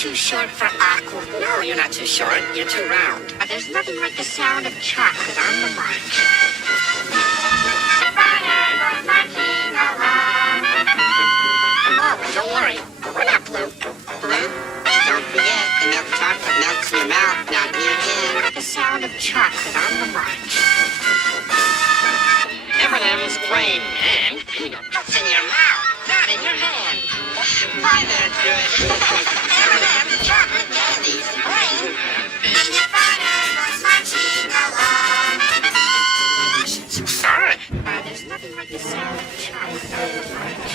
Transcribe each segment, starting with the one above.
too short for aqua. No, you're not too short. You're too round. But there's nothing like the sound of chocolate on the march. Oh, don't worry. We're not blue. Blue? Don't forget, the milk chocolate melts in your mouth, not in your hand. The sound of chocolate on the march. M&M's plain and peanut. That's in your mouth, not in your hand. Hi there, Chris. M&M's chocolate candies, plain and your father was marching along. Sorry. There's nothing like the sound of chocolate on the march.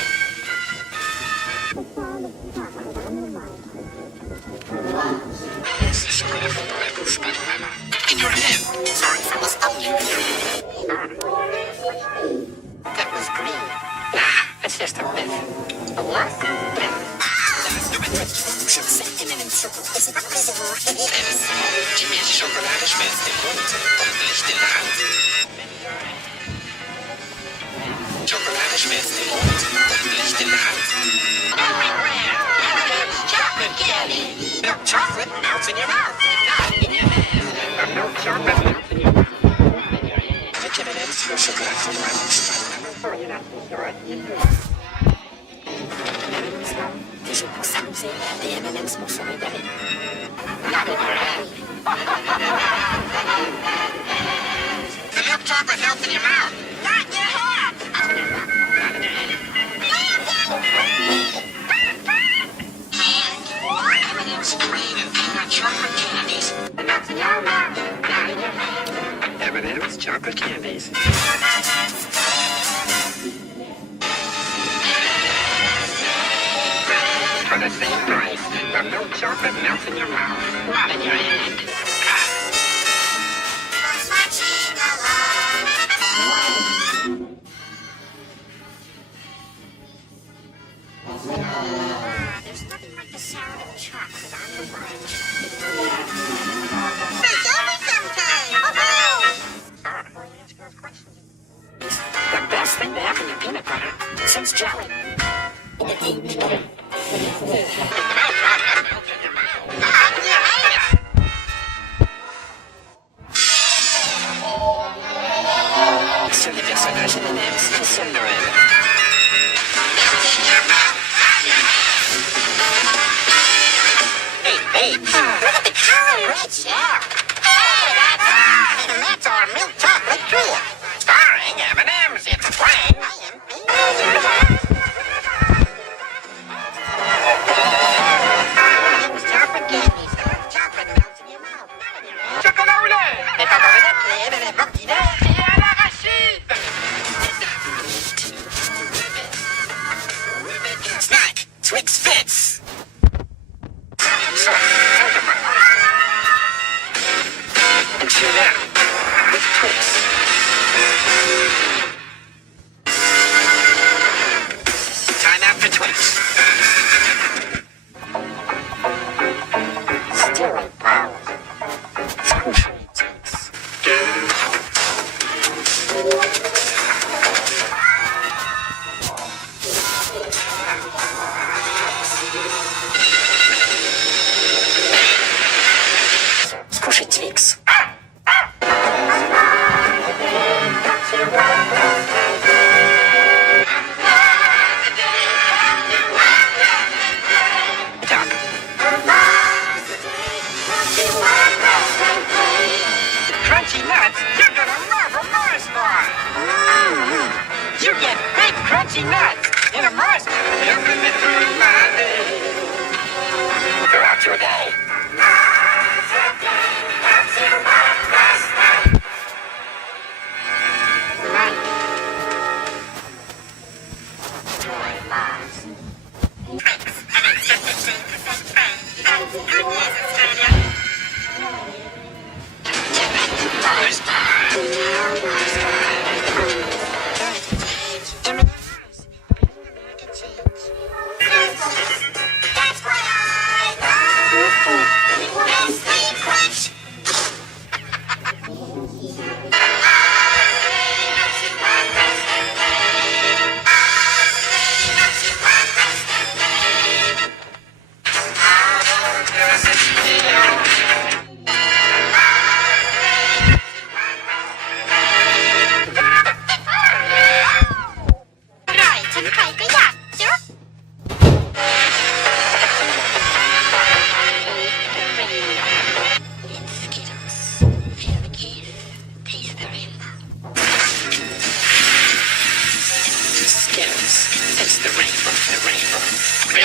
This is Cliff Bible Spider-Man. In your hand. Sorry for this unusual. That was green. Nah, it's just a myth. A what? Myth. Jimmy ist Schokoladenschmelze rund und Licht in der Hand. Schokoladenschmelze rund und Licht in der Hand. Everywhere, M&M's chocolate candy. Milk chocolate melts in your mouth, not in your hand. Milk chocolate melts in your mouth, not in your hand. Met M&M's voor chocolade van Bible Spider-Man. Oh, you're not too short. Some say that the M&M's most of it. Not in your hand. The milk chocolate melts in your mouth. Not in your hand. Not in your mouth. Not in your hand. M&M's plain and peanut chocolate candies. It melts in your mouth. Not in your hand. M&M's chocolate candies. For the same price, the milk chocolate melts in your mouth, not in your hand. There's nothing like the sound of chocolate on the march. The best thing to happen to peanut butter since jelly. Sur les personnages M&M's qui sonnent Noël. Hey, look at the color red shell. Hey, that's our milk chocolate trio. Starring M&M's, it's plain. Chocolate candies, chocolate melts in your mouth. Chocolat au lait, les favoris de les mortinaires et à l'arachide. Snack, Twix Fits. And chew that with Twix. Time out for Twix. Steroid powers. Excruciating Twix. Squishy Twix. Crunchy nuts, you're gonna love a Mars bar. You get big crunchy nuts in a Mars bar. Helping me through my day. Throughout your day. Mars bar. That's what I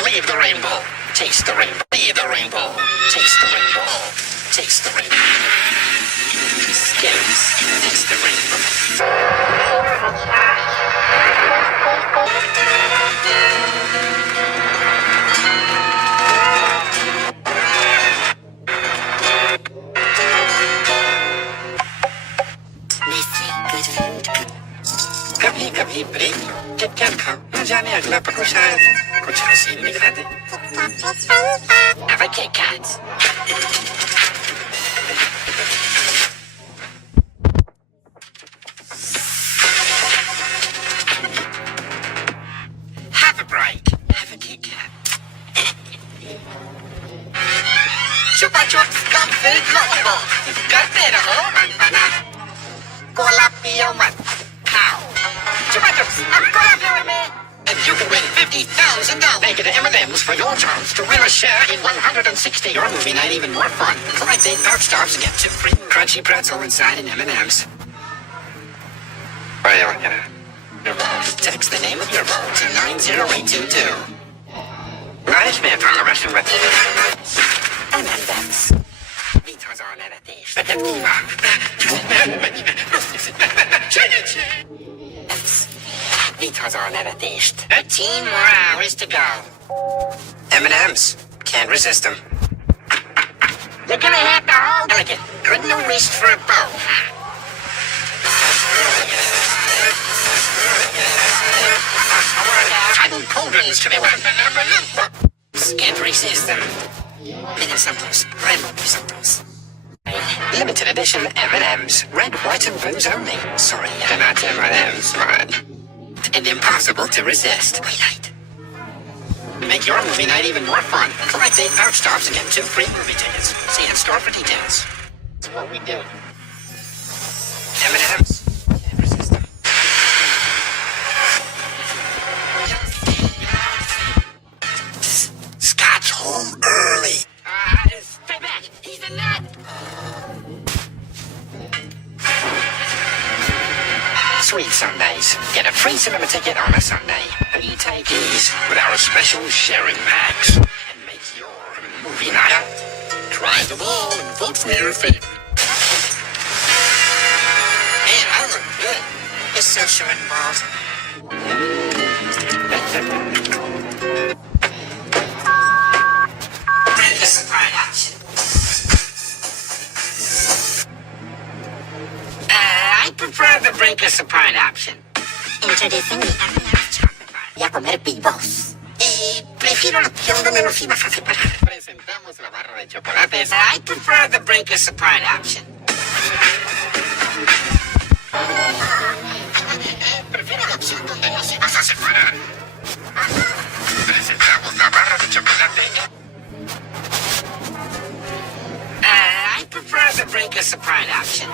Believe the rainbow. Taste the rainbow. Believe the rainbow. Taste the rainbow. Taste the rainbow. Skims. Taste the rainbow. Missing good food. कभी कभी break KitKat खाओ न जाने अगला पको शायद कुछ हसीन दिखा दे Have a Kit Kat. Have a break. Have a Kit Kat. Chupa chups comfort lollipop. करते रहो मनमना. कोलापियो मत खाओ. Chupa chups अब कोलापियो में. And you can win $50,000. Make it to M&M's for your chance to win a share in 160 your movie night even more fun. Collect 8 pouch stops and get 2 free crunchy pretzel inside in M&M's. What are you looking at? Your vote. Text the name of your vote to 90822. Lijst meer van de Russian Red. M&M's. Niet zo nervös. Niet zo nervös. 13 more hours to go. M&M's. Can't resist them. You're gonna have to hold like it. Good no wrist for a bow, huh? Title cauldrons to be won. Can't resist them. Minnesotans, Minnesotans. Limited edition M&M's. Red, white, and blues only. Sorry, they're not M&M's, man. And impossible to resist. Twilight. Make your movie night even more fun. Collect 8 pouch stops and get 2 free movie tickets. See in store for details. That's what we do. M&M's. Can't resist them. Scott's home early. Stay back. He's a nut. Sweet Sundays. Get a free cinema ticket on a Sunday. You take these with our special sharing packs and make your movie night. Try them all and vote for your favorite. Man, I look good. It's so short and bald. Break a surprise option. I prefer the break a surprise option. Introducing the M&M's chocolate bar. Y a comer pibos. Prefiero la opción donde nos ibas a separar. Presentamos la barra de chocolates. I prefer the break a surprise option. Prefiero la opción donde nos ibas a separar. Presentamos la barra de chocolate. I prefer the break a surprise option.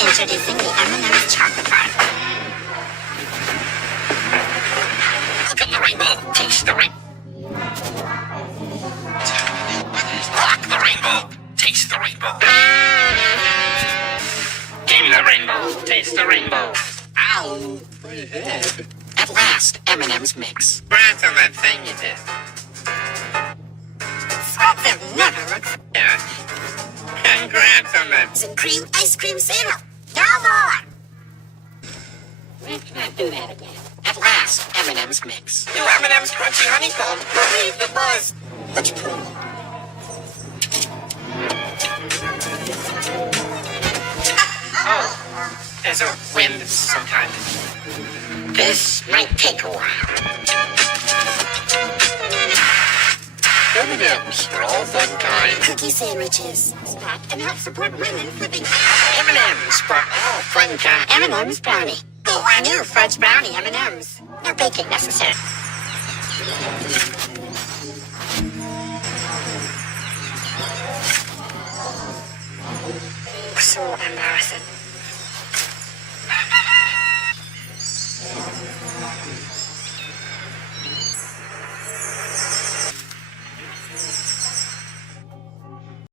Introducing the M&M's chocolate bar. Look at the rainbow. Taste the rainbow. Rock the rainbow. Taste the rainbow. Game the rainbow. Taste the rainbow. Ow. My head. At last, M&M's mix. Congrats on that thing you did. Fruits have never looked Yeah. Congrats on that. and cream ice cream cereal. No more. Let's not do that again. At last, M&M's mix. New M&M's Crunchy Honeycomb. Believe the buzz. Let's prove. Oh, there's a wind of some kind. This might take a while. M&M's for all fun kind. Cookie sandwiches. Snack and help support women flipping. M&M's for all fun kind. M&M's brownie. Oh, I knew fudge brownie M&M's. No baking necessary. So embarrassing.